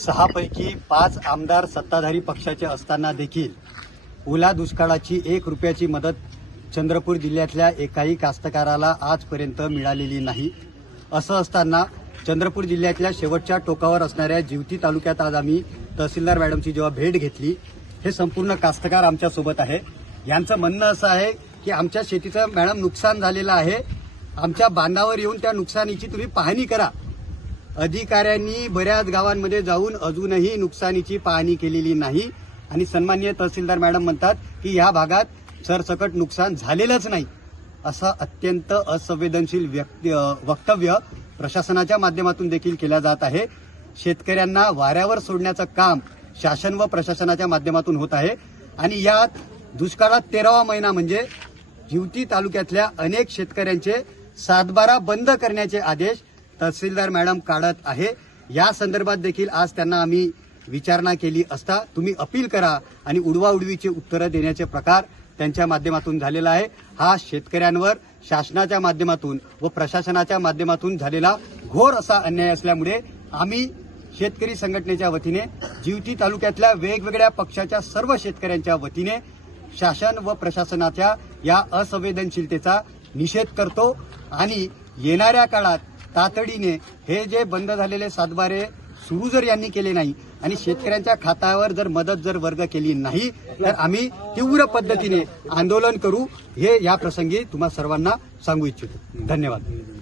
सहापैकी पाच आमदार सत्ताधारी पक्षाचे असताना देखील ओला दुष्काळाची एक रुपयाची मदत चंद्रपूर जिल्ह्यातल्या एकाही कास्तकाराला आजपर्यंत मिळालेली नाही. असं असताना चंद्रपूर जिल्ह्यातल्या शेवटच्या टोकावर असणाऱ्या जिवती तालुक्यात आज आम्ही तहसीलदार मॅडमची जेव्हा भेट घेतली हे संपूर्ण कास्तकार आमच्यासोबत आहे. यांचं म्हणणं असं आहे की आमच्या शेतीचं मॅडम नुकसान झालेलं आहे. आमच्या बांधावर येऊन त्या नुकसानीची तुम्ही पाहणी करा. अधिकाऱ्यांनी बऱ्याच गावांमध्ये जाऊन अजूनही नुकसानीची पाहणी केलेली नाही. आणि सन्मान्य तहसीलदार मॅडम म्हणतात की या भागात सरसकट नुकसान झालेलंच नाही असं अत्यंत असंवेदनशील व्यक्ती वक्तव्य प्रशासनाच्या माध्यमातून देखील केल्या जात आहे. शेतकऱ्यांना वाऱ्यावर सोडण्याचं काम शासन व प्रशासनाच्या माध्यमातून होत आहे. आणि यात दुष्काळात तेरावा महिना म्हणजे जिवती तालुक्यातल्या अनेक शेतकऱ्यांचे सातबारा बंद करण्याचे आदेश तहसीलदार मॅडम काढत आहे. या संदर्भात देखील आज त्यांना आम्ही विचारणा केली असता तुम्ही अपील करा आणि उडवाउडवीचे उत्तरं देण्याचे प्रकार त्यांच्या माध्यमातून झालेला आहे. हा शेतकऱ्यांवर शासनाच्या माध्यमातून व प्रशासनाच्या माध्यमातून झालेला घोर असा अन्याय असल्यामुळे आम्ही शेतकरी संघटनेच्या वतीने जिवती तालुक्यातल्या वेगवेगळ्या पक्षाच्या सर्व शेतकऱ्यांच्या वतीने शासन व प्रशासनाच्या या असंवेदनशीलतेचा निषेध करतो. आणि येणाऱ्या काळात तातडीने हे जे बंद झालेले सातबारे सुरू जर यांनी केले नाही आणि शेतकऱ्यांच्या खात्यावर जर मदत जर वर्ग केली नाही तर आम्ही तीव्र पद्धतीने आंदोलन करू. हे या प्रसंगी तुम्हा सर्वांना सांगू इच्छितो. धन्यवाद.